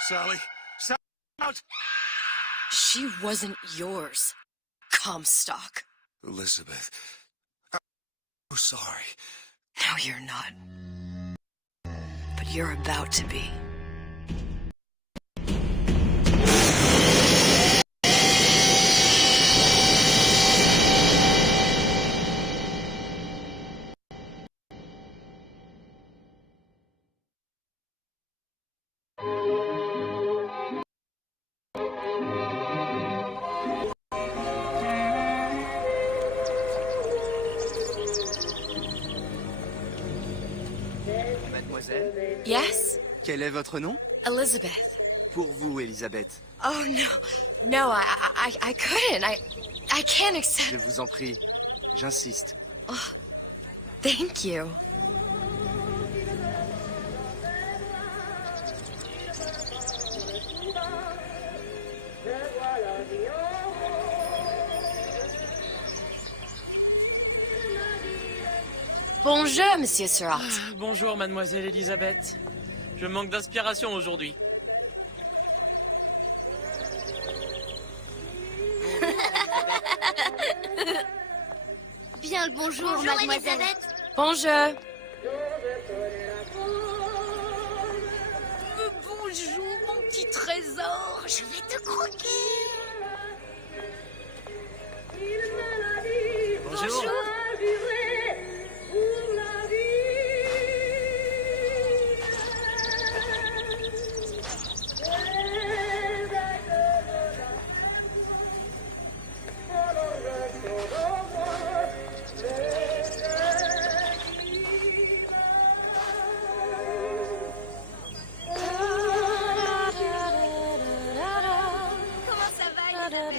Sally. Sally, out! She wasn't yours, Comstock. Elizabeth. I'm so sorry. No, you're not. But you're about to be. Mademoiselle, Yes? quel est votre nom? Elizabeth. Pour vous, Elisabeth. Oh, no. No, I couldn't. I can't accept... Je vous en prie, j'insiste. Oh, thank you. Bonjour, Monsieur Surratt. Bonjour, mademoiselle Elisabeth. Je manque d'inspiration aujourd'hui. Bien le bonjour, mademoiselle. Elisabeth. Bonjour. Bonjour, mon petit trésor. Je vais te croquer. Bonjour. Comment ça va, Elisabeth?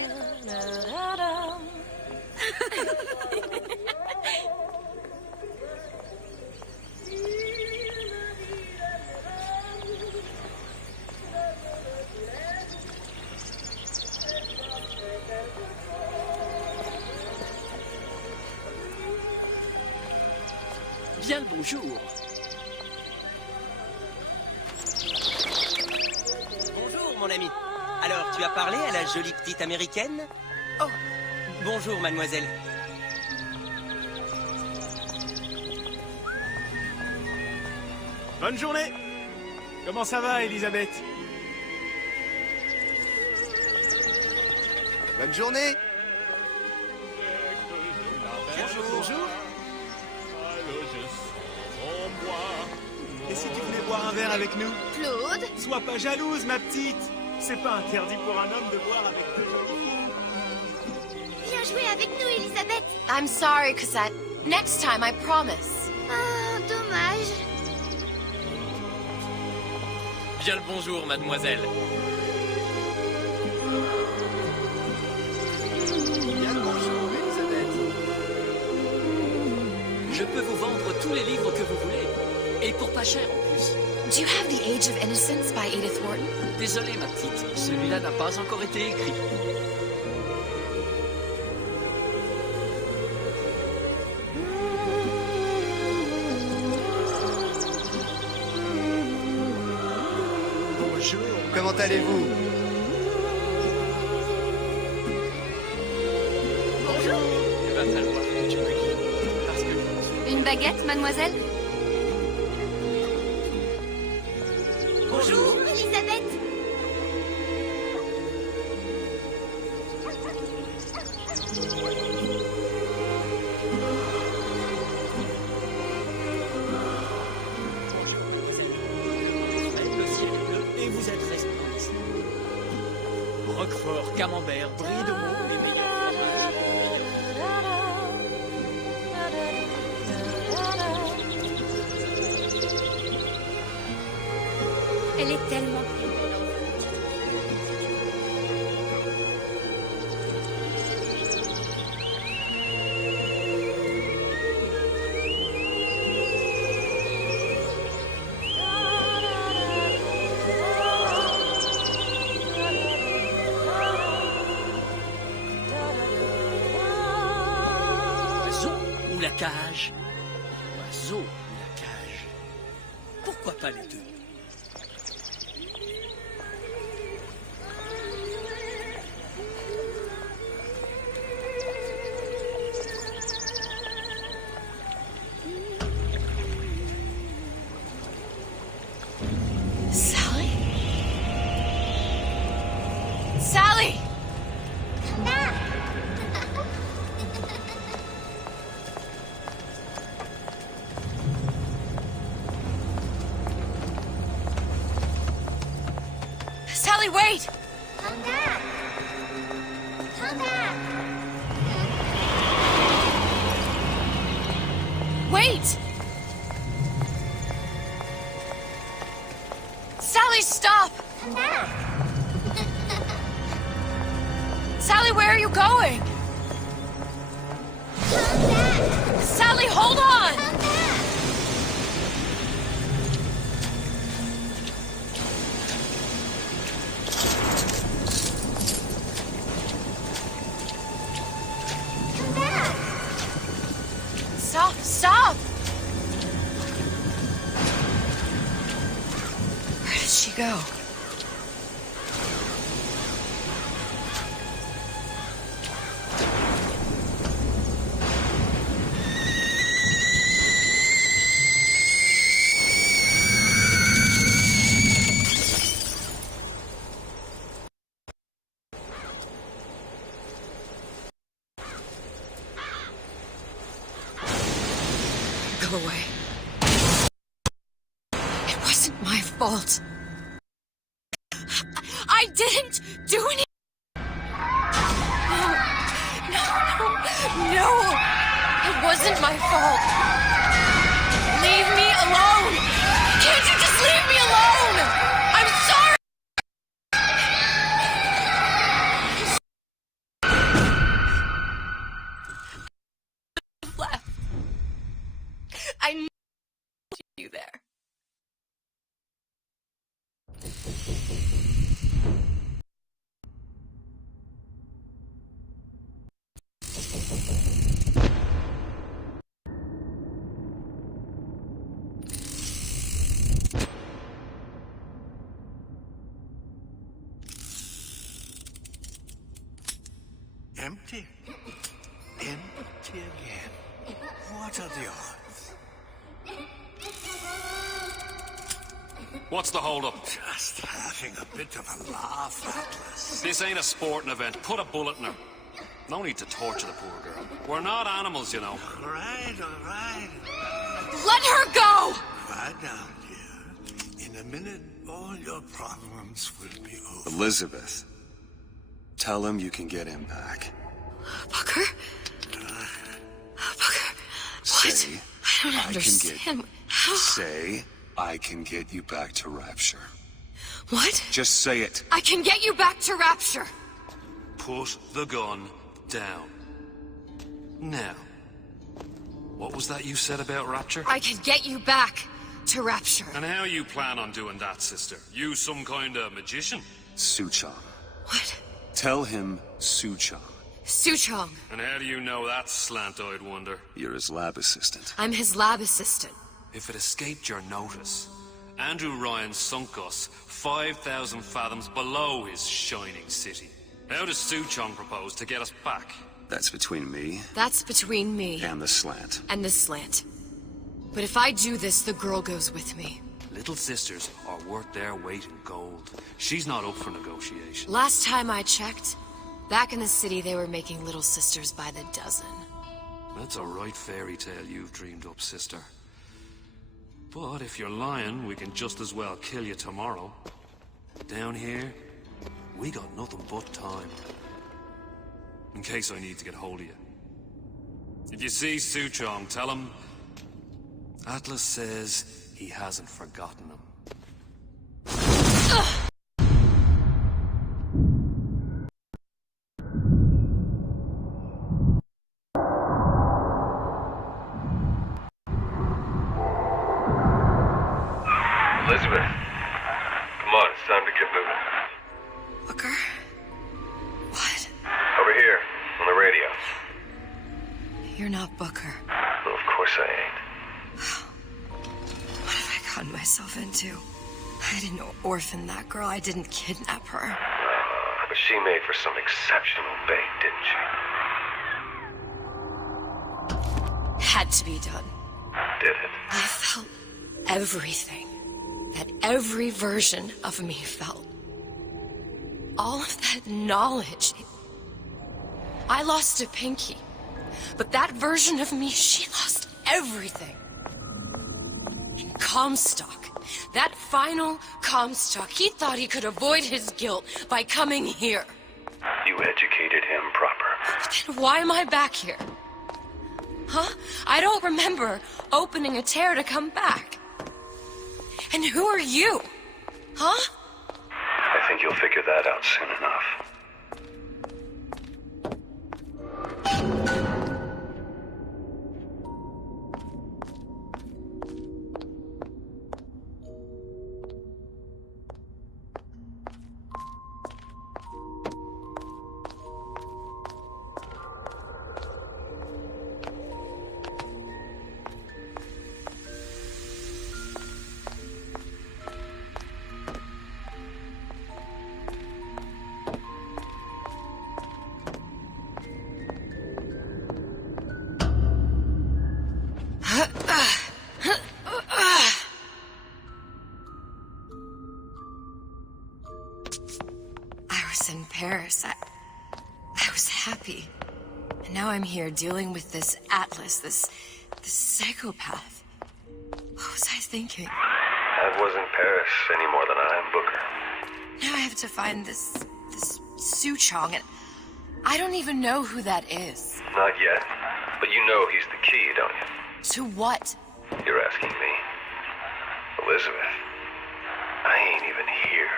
Bien le bonjour. Bonjour, mon ami. Alors, tu as parlé à la jolie petite américaine? Oh, bonjour, mademoiselle. Bonne journée. Comment ça va, Elisabeth? Bonne journée. Bonjour. Bonjour. Et si tu venais boire un verre avec nous? Claude? Sois pas jalouse, ma petite. C'est pas interdit pour un homme de boire avec deux jolies filles. Viens jouer avec nous, Elisabeth. I'm sorry, Cosette. Next time, I promise. Oh, dommage. Bien le bonjour, mademoiselle. Bien le bonjour, Elisabeth. Je peux vous vendre tous les livres que vous voulez. Et pour pas cher en plus. Do you have The Age of Innocence by Edith Wharton? Désolé ma petite, celui-là n'a pas encore été écrit. Bonjour. Comment allez-vous? Bonjour. Il va falloir que tu me guides. Parce que... Une baguette, mademoiselle? Bonjour. Elisabeth. Le ciel est bleu et vous êtes resplendissant. Roquefort, camembert, brie de meaux, les meilleurs. Elle est tellement plus Oiseau ou la cage? Oiseau ou la cage? Pourquoi pas les deux? Sally, wait! Come back. Come back. Wait! Sally, stop! Come back. Sally, where are you going? Come back. Sally, hold on! Come back. Come back. Stop, stop! Where did she go? Go away. It wasn't my fault. I didn't do anything. No. It wasn't my fault. Leave me alone. Can't you just leave me alone? I'm sorry. Left. I knew you there. Empty? Empty again. What are the odds? What's the hold-up? Just having a bit of a laugh, Atlas. This ain't a sporting event. Put a bullet in her. No need to torture the poor girl. We're not animals, you know. All right. Let her go! Quiet down, dear. In a minute, all your problems will be over. Elizabeth, tell him you can get him back. Booker? Booker, what? Say, I don't I understand. can get. How? Say, I can get you back to Rapture. What? Just say it. I can get you back to Rapture. Put the gun down. Now, what was that you said about Rapture? I can get you back to Rapture. And how you plan on doing that, sister? You some kind of magician? Suchong. What? Tell him Suchong. Suchong. And how do you know that, slant-eyed wonder? You're his lab assistant. I'm his lab assistant. If it escaped your notice, Andrew Ryan sunk us 5,000 fathoms below his shining city. How does Suchong propose to get us back? That's between me That's between me and the slant. and the slant. But if I do this, the girl goes with me. Little sisters are worth their weight in gold. She's not up for negotiation. Last time I checked, back in the city they were making little sisters by the dozen. That's a right fairy tale you've dreamed up, sister. But if you're lying, we can just as well kill you tomorrow. Down here, we got nothing but time. In case I need to get hold of you. If you see Suchong, tell him Atlas says he hasn't forgotten him. Elizabeth, come on, it's time to get moving. Booker? What? Over here, on the radio. You're not Booker. Well, of course I ain't. What have I gotten myself into? I didn't orphan that girl. I didn't kidnap her. But she made for some exceptional bait, didn't she? Had to be done. Did it? I felt everything that every version of me felt. All of that knowledge. I lost a pinky. But that version of me, she lost everything. In Comstock, That final Comstock, he thought he could avoid his guilt by coming here. You educated him proper. But then why am I back here? Huh? I don't remember opening a tear to come back. And who are you? Huh? I think you'll figure that out soon enough. In Paris, I was happy. And now I'm here dealing with this Atlas, this psychopath. What was I thinking? That wasn't Paris any more than I am Booker. Now I have to find this Suchong, and I don't even know who that is. Not yet, but you know he's the key, don't you? To what? You're asking me. Elizabeth, I ain't even here.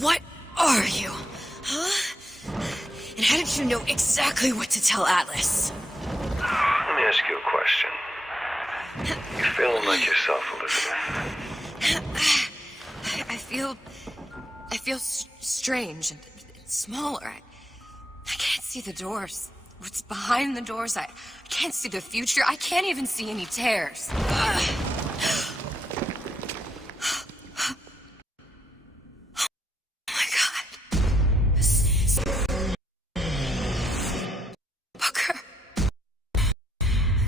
What are you? Huh? And how did you know exactly what to tell Atlas? Let me ask you a question. You feeling like yourself, Elizabeth? I feel strange and smaller. I can't see the doors. What's behind the doors? I can't see the future. I can't even see any tears.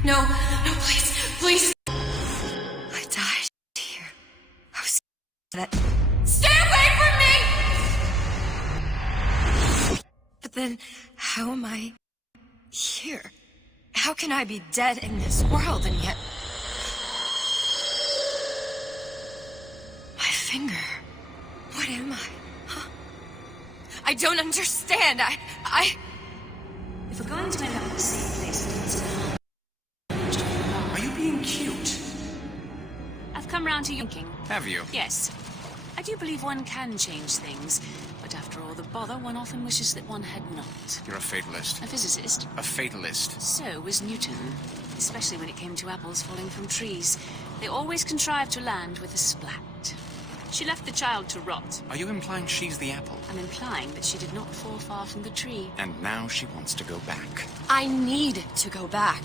No, please. I died here. I was that. Stay away from me! But then, how am I here? How can I be dead in this world and yet... My finger. What am I? Huh? I don't understand. I... If we're going to end up in the same place, cute. I've come round to your thinking. Have you? Yes. I do believe one can change things, but after all the bother, one often wishes that one had not. You're a fatalist. A physicist. A fatalist. So was Newton, especially when it came to apples falling from trees. They always contrived to land with a splat. She left the child to rot. Are you implying she's the apple? I'm implying that she did not fall far from the tree. And now she wants to go back. I need to go back.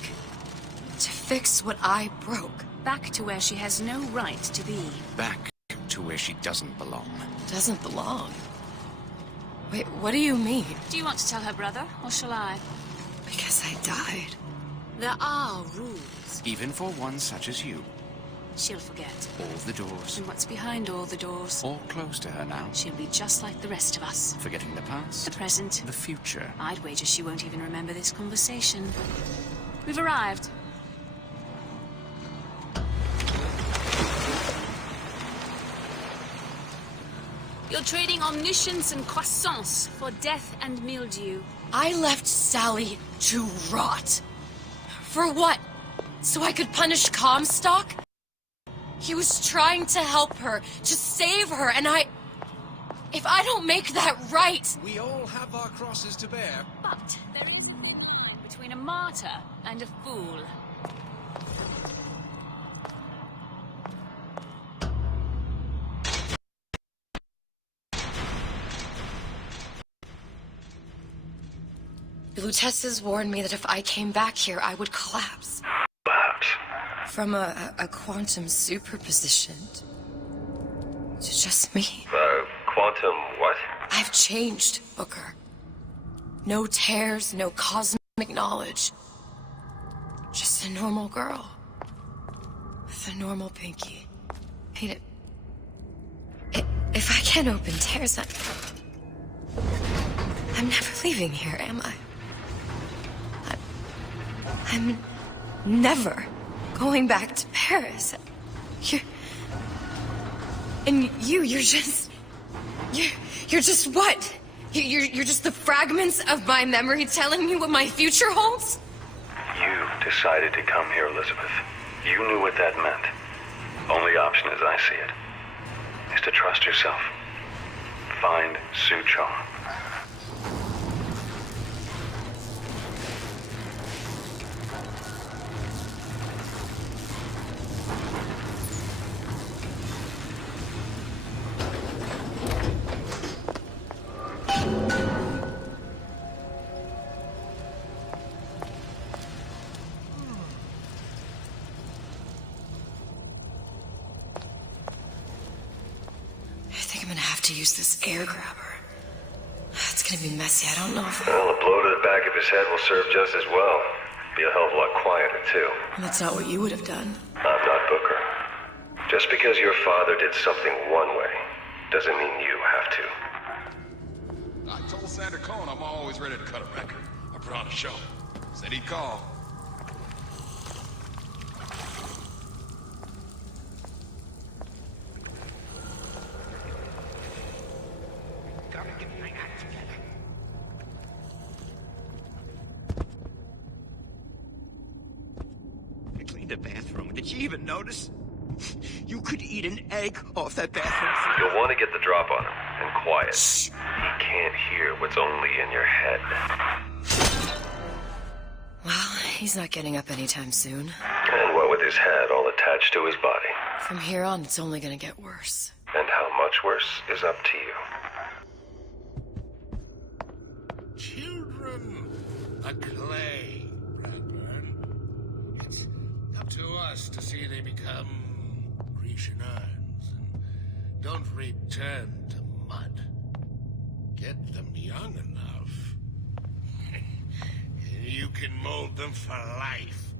To fix what I broke. Back to where she has no right to be. Back to where she doesn't belong. Doesn't belong? Wait, what do you mean? Do you want to tell her brother, or shall I? Because I died. There are rules. Even for one such as you. She'll forget. All the doors. And what's behind all the doors? All close to her now. She'll be just like the rest of us. Forgetting the past. The present. The future. I'd wager she won't even remember this conversation. We've arrived. You're trading omniscience and croissance for death and mildew. I left Sally to rot. For what? So I could punish Comstock? He was trying to help her, to save her, and if I don't make that right... We all have our crosses to bear. But there is a line between a martyr and a fool. Lutessa's warned me that if I came back here, I would collapse. Perhaps. From a quantum superposition to just me. Quantum what? I've changed, Booker. No tears, no cosmic knowledge. Just a normal girl. With a normal pinky. Hey, if I can't open tears, I'm never leaving here, am I? I'm never going back to Paris. You're just what? You're just the fragments of my memory telling me what my future holds? You decided to come here, Elizabeth. You knew what that meant. Only option, as I see it, is to trust yourself. Find Suchong. Use this air grabber. It's gonna be messy. I don't know if... Well, a blow to the back of his head will serve just as well. Be a hell of a lot quieter, too. That's not what you would have done. I'm not Booker. Just because your father did something one way, doesn't mean you have to. I told Sandra Cohen I'm always ready to cut a record. I put on a show. Said he'd call. The bathroom. Did she even notice? You could eat an egg off that bathroom floor. You'll want to get the drop on him, and quiet. Shh. He can't hear what's only in your head. Well, he's not getting up anytime soon. And what with his head all attached to his body. From here on, it's only gonna get worse. And how much worse is up to you. Children, a clay, Bradburn. It's up to us to see they become Grecian urns and don't return to mud. Get them young enough. You can mold them for life.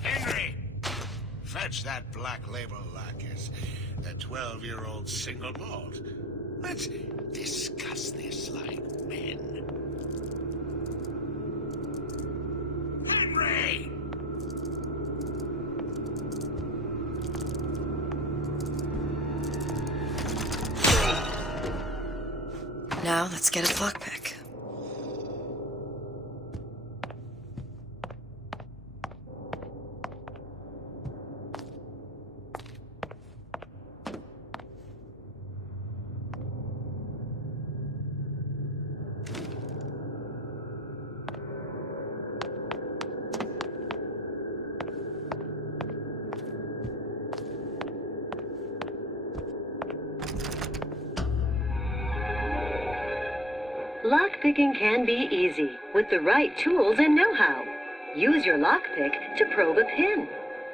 Henry! Fetch that black label lacquers. That 12-year-old single malt. Let's discuss this like men. Henry! Now, let's get a lockpick. Lockpicking can be easy with the right tools and know-how. Use your lockpick to probe a pin.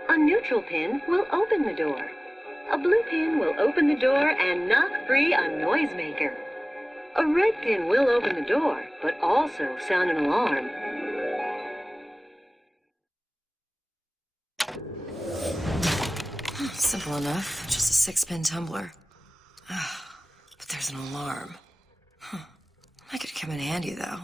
A neutral pin will open the door. A blue pin will open the door and knock free a noisemaker. A red pin will open the door, but also sound an alarm. Simple enough. Just a 6-pin tumbler. But there's an alarm. That could come in handy, though.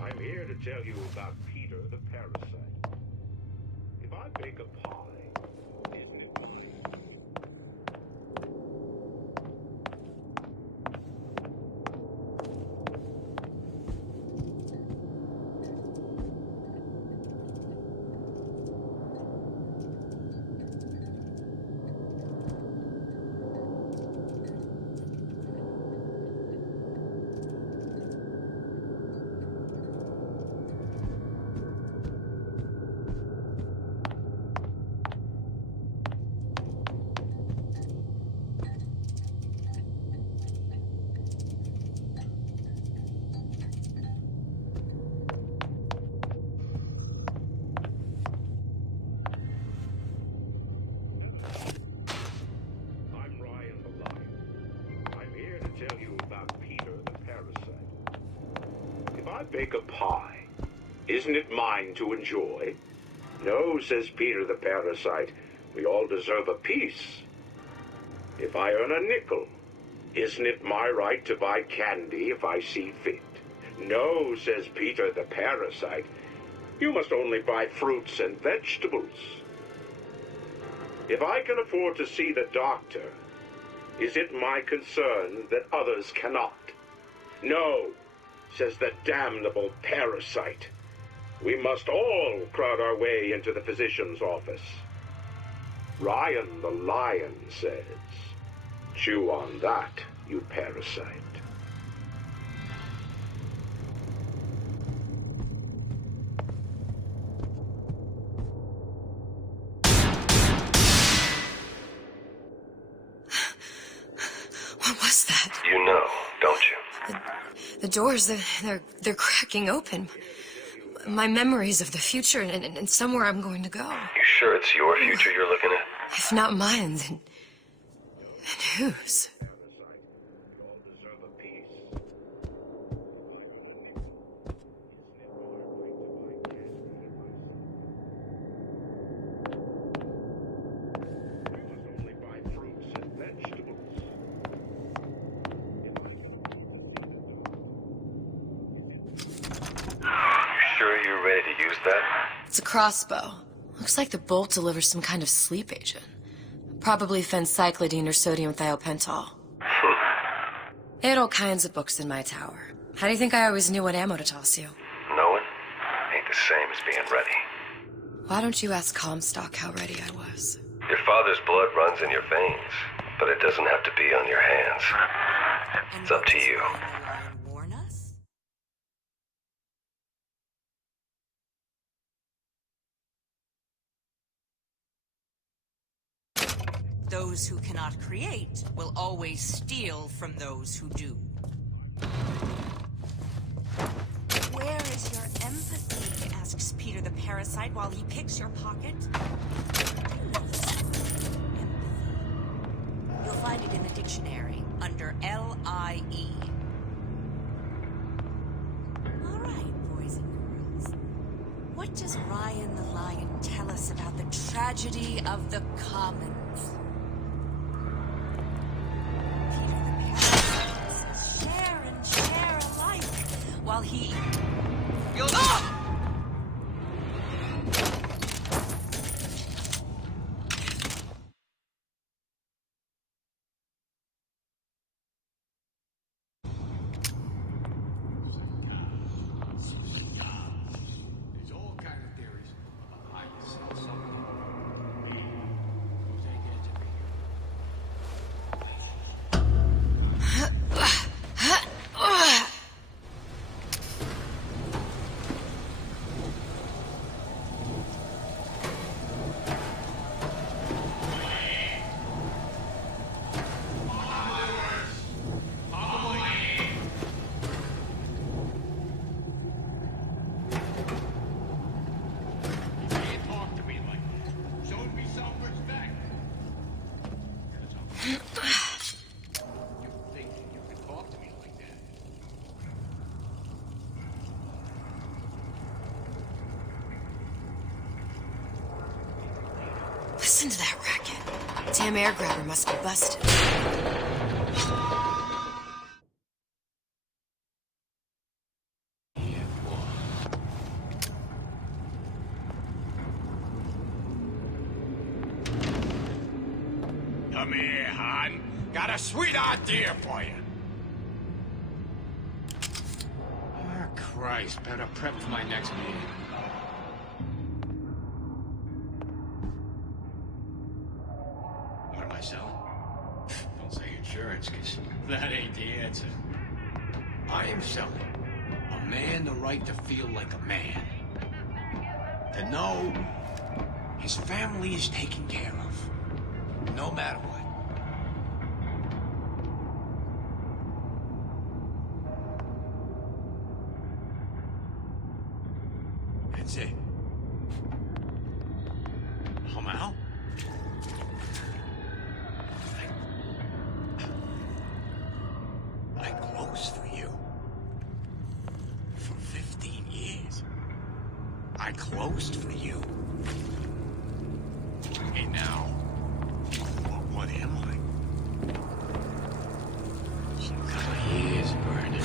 I'm here to tell you about Peter the parasite. If I bake a pie, isn't it mine? I bake a pie, isn't it mine to enjoy? No, says Peter the parasite, we all deserve a piece. If I earn a nickel, isn't it my right to buy candy if I see fit? No, says Peter the parasite, you must only buy fruits and vegetables. If I can afford to see the doctor, is it my concern that others cannot? No, says the damnable parasite. We must all crowd our way into the physician's office. Ryan the lion says, chew on that, you parasite. What was that? You know, don't you? The doors, they're cracking open. My memories of the future and somewhere I'm going to go. You sure it's your future you're looking at? If not mine, then whose? Sure you're ready to use that? It's a crossbow. Looks like the bolt delivers some kind of sleep agent. Probably phencyclidine or sodium thiopental. They had all kinds of books in my tower. How do you think I always knew what ammo to toss you? Knowing ain't the same as being ready. Why don't you ask Comstock how ready I was? Your father's blood runs in your veins, but it doesn't have to be on your hands. It's up to you. Those who cannot create will always steal from those who do. Where is your empathy? Asks Peter the parasite while he picks your pocket. Empathy. You'll find it in the dictionary under L-I-E. All right, boys and girls. What does Ryan the Lion tell us about the tragedy of the commons? Share alike while he... Listen to that racket. Damn air grabber must be busted. Come here, hon. Got a sweet idea for you. Oh, Christ, better prep for my next meeting. What am I selling? Don't say insurance, because that ain't the answer. I am selling a man the right to feel like a man. To know his family is taken care of, no matter what. That's it. I'm out. I close for you. For I closed for you. Hey, now, what am I? Some kind of ears burning.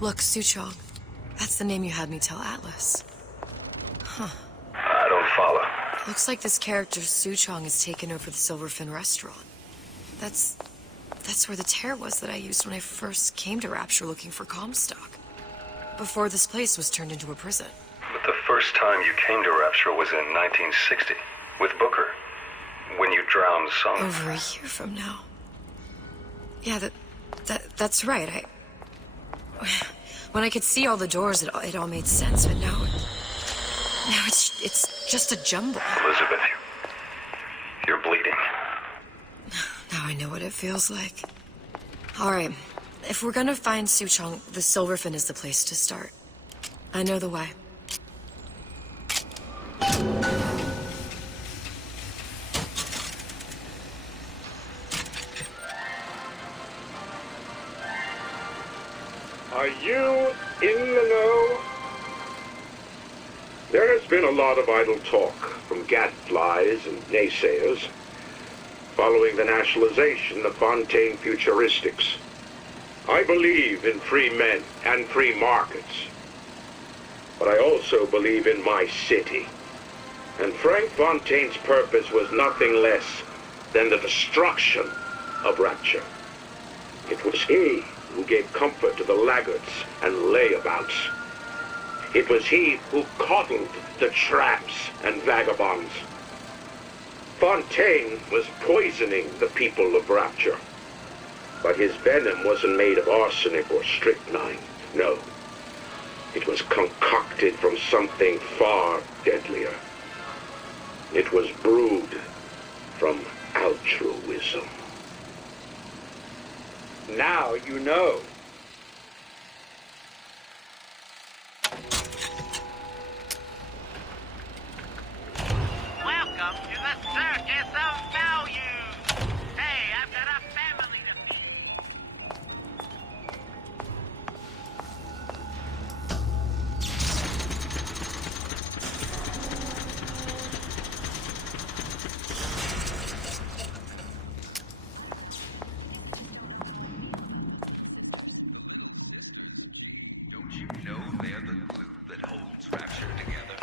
Look, Suchong. That's the name you had me tell Atlas. Huh. I don't follow. Looks like this character, Suchong, has taken over the Silverfin restaurant. That's where the tear was that I used when I first came to Rapture looking for Comstock. Before this place was turned into a prison. But the first time you came to Rapture was in 1960, with Booker. When you drowned Sung. Over a year from now. Yeah, that's right. When I could see all the doors, it all made sense, but now it's just a jumble. Elizabeth, you're bleeding. Now I know what it feels like. All right, if we're gonna find Suchong, the Silverfin is the place to start. I know the way. Are you in the know? There has been a lot of idle talk from gadflies and naysayers following the nationalization of Fontaine Futuristics. I believe in free men and free markets, but I also believe in my city. And Frank Fontaine's purpose was nothing less than the destruction of Rapture. It was he who gave comfort to the laggards and layabouts. It was he who coddled the tramps and vagabonds. Fontaine was poisoning the people of Rapture. But his venom wasn't made of arsenic or strychnine. No. It was concocted from something far deadlier. It was brewed from altruism. Now you know. Welcome to the Circus of Value. Hey, I've got a family to feed. Don't you know they're the glue that holds Rapture together?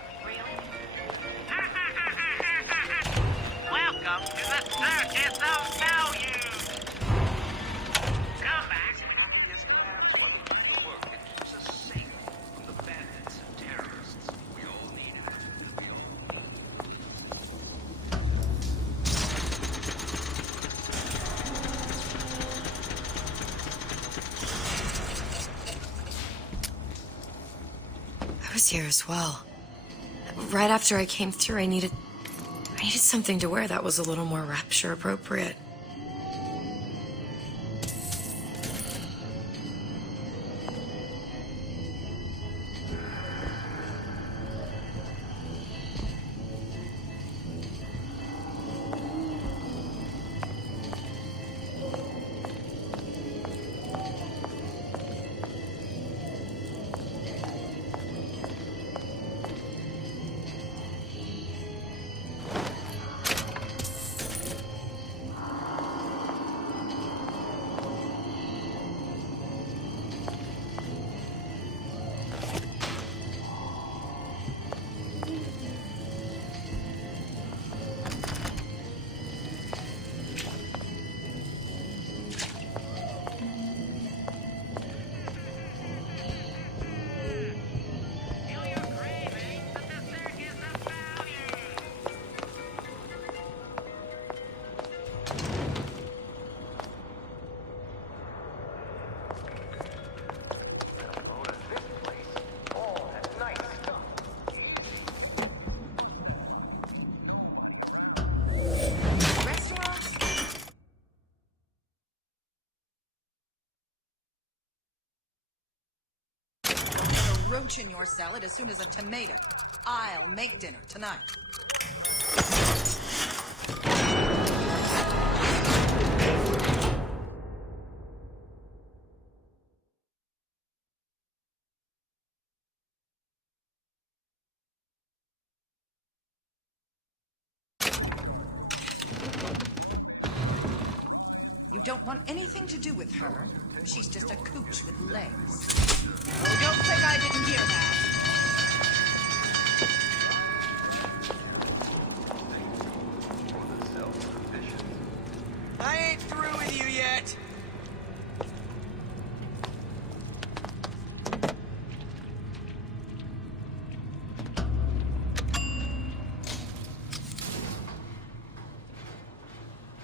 Welcome to the Circus of Value. Come back. As happy as clams while they do the work that keeps us safe from the bandits and terrorists. We all need it. We all I was here as well. Right after I came through, I needed something to wear that was a little more Rapture appropriate. roach in your salad as soon as a tomato. I'll make dinner tonight. You don't want anything to do with her. She's just a cooch with legs. Oh, don't think I didn't hear that. I ain't through with you yet.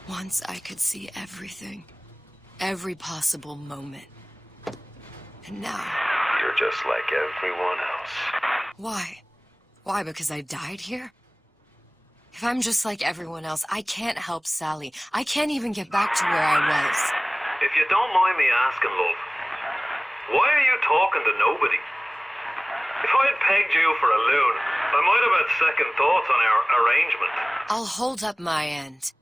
Once I could see everything. Every possible moment. And now... You're just like everyone else. Why? Why, because I died here? If I'm just like everyone else, I can't help Sally. I can't even get back to where I was. If you don't mind me asking, love, why are you talking to nobody? If I had pegged you for a loon, I might have had second thoughts on our arrangement. I'll hold up my end.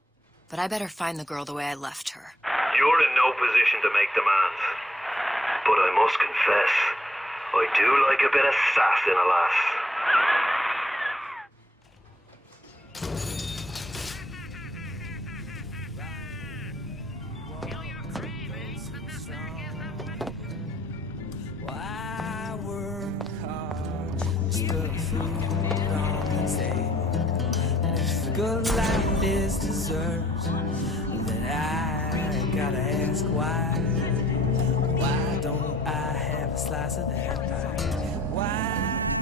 But I better find the girl the way I left her. You're in no position to make demands. But I must confess, I do like a bit of sass in a lass. Why work hard just to put food on the table? And if good life is dessert, then I gotta ask why. Why don't I have a slice of that pie? Why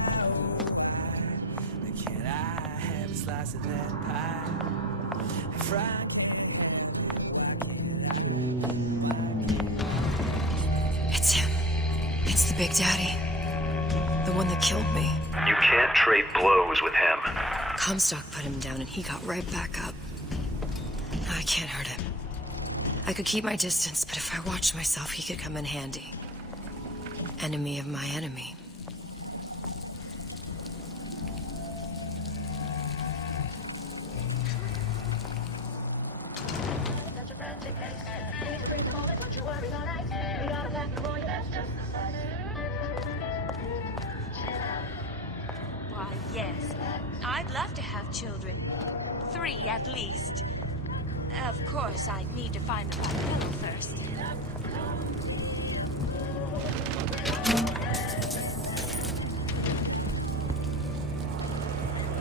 can't I have a slice of that pie? If I It's him. It's the Big Daddy. The one that killed me. You can't trade blows with him. Comstock put him down and he got right back up. No, I can't hurt him. I could keep my distance, but if I watched myself, he could come in handy. Enemy of my enemy. Why, yes. I'd love to have children. 3 at least. Of course, I'd need to find the right fellow first.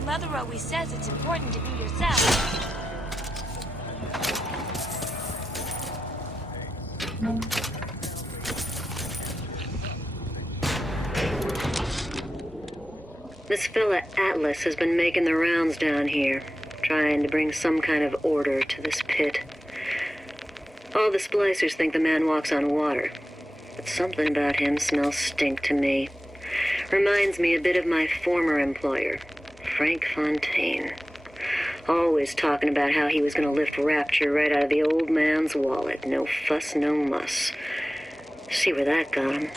Mother always says it's important to be yourself. This fella Atlas has been making the rounds down here, trying to bring some kind of order to this pit. All the splicers think the man walks on water, but something about him smells stink to me. Reminds me a bit of my former employer, Frank Fontaine. Always talking about how he was going to lift Rapture right out of the old man's wallet. No fuss, no muss. See where that got him.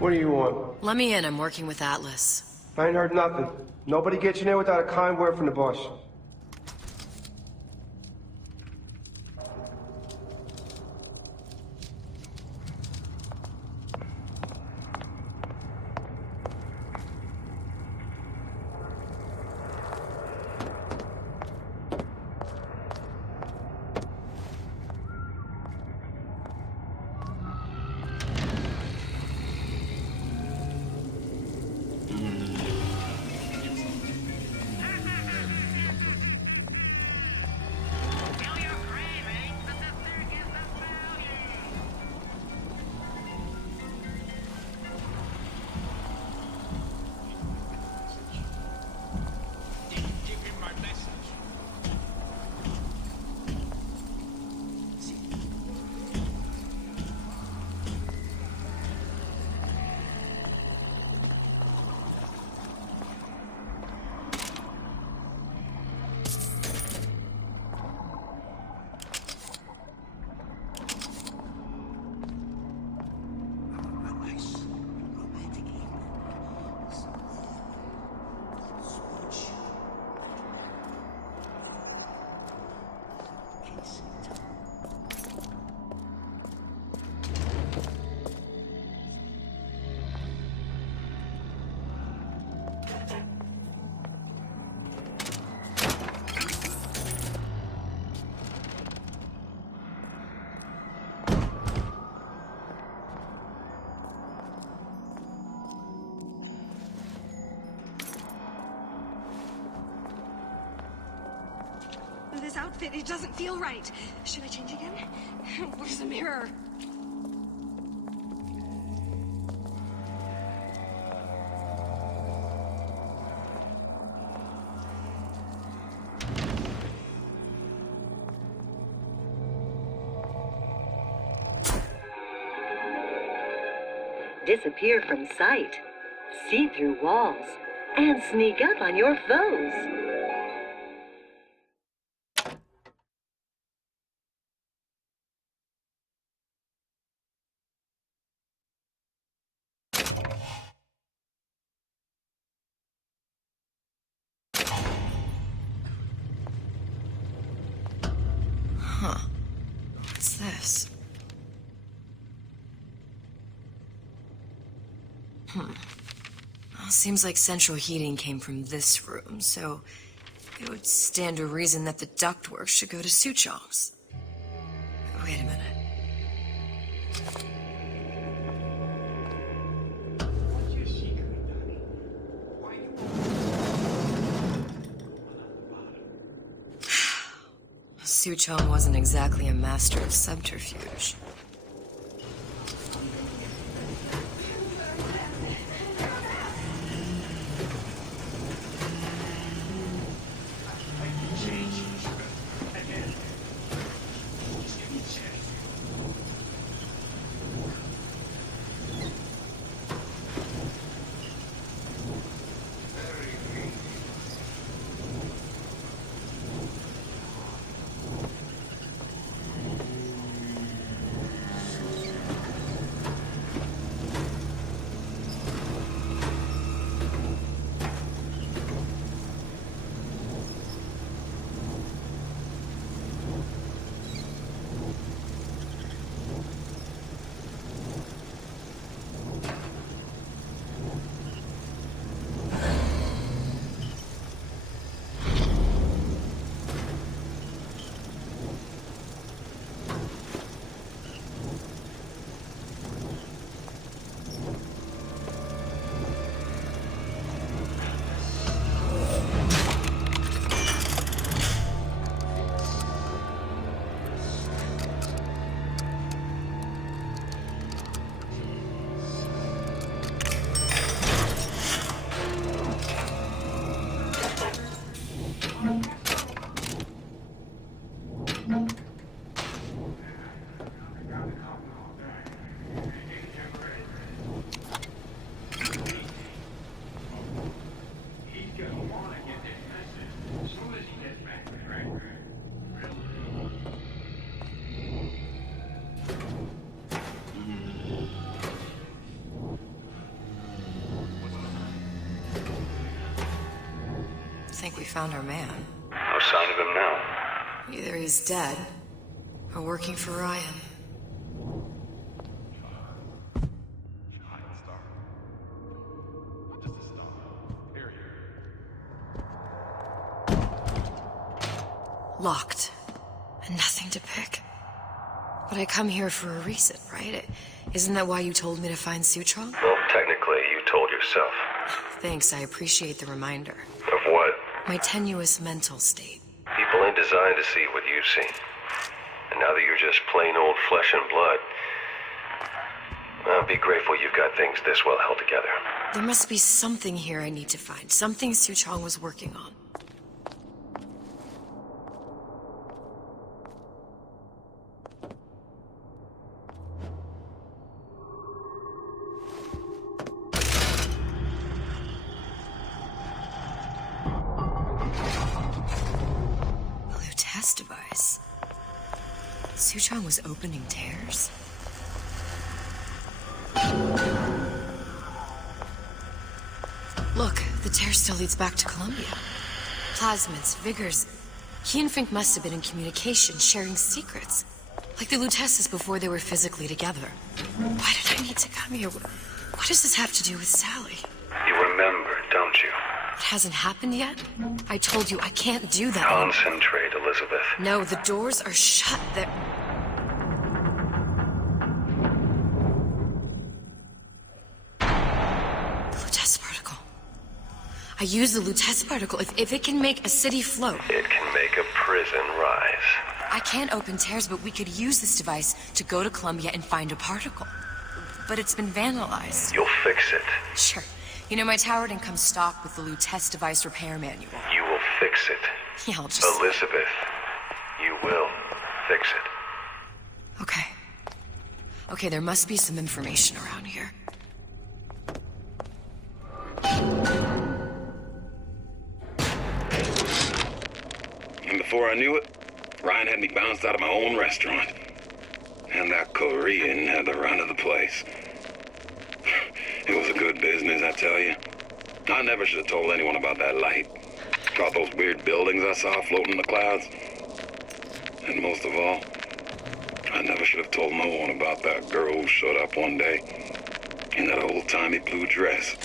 What do you want? Let me in. I'm working with Atlas. I ain't heard nothing. Nobody gets you in without a kind word from the boss. this outfit. It doesn't feel right. Should I change again? Where's the mirror? Disappear from sight, see through walls, and sneak up on your foes. Huh. What's this? Well, seems like central heating came from this room, so it would stand to reason that the ductwork should go to Suchong's. Wait a minute. Suchong wasn't exactly a master of subterfuge. I think we found our man. No sign of him now. Either he's dead, or working for Ryan. Locked. And nothing to pick. But I come here for a reason, right? Isn't that why you told me to find Suchong? Well, technically, you told yourself. Thanks, I appreciate the reminder. Of what? My tenuous mental state. People ain't designed to see what you've seen. And now that you're just plain old flesh and blood, well, be grateful you've got things this well held together. There must be something here I need to find. Something Suchong was working on. Device. Suchong was opening tears. Look, the tear still leads back to Columbia. Plasmids, vigors. He and Fink must have been in communication, sharing secrets. Like the Lutesses before they were physically together. Why did I need to come here? What does this have to do with Sally? You remember, don't you? It hasn't happened yet? I told you I can't do that. Concentrate, Elizabeth. No, the doors are shut. They're... The Lutece particle. I use the Lutece particle. If it can make a city float. It can make a prison rise. I can't open tears, but we could use this device to go to Columbia and find a particle. But it's been vandalized. You'll fix it. Sure. You know, my tower didn't come stocked with the Lutece device repair manual. You will fix it. Yeah, I'll just... Elizabeth, you will fix it. Okay. Okay, there must be some information around here. And before I knew it, Ryan had me bounced out of my own restaurant. And that Korean had the run of the place. It was a good business, I tell you. I never should have told anyone about that light. Caught those weird buildings I saw floating in the clouds. And most of all, I never should have told no one about that girl who showed up one day in that old-timey blue dress.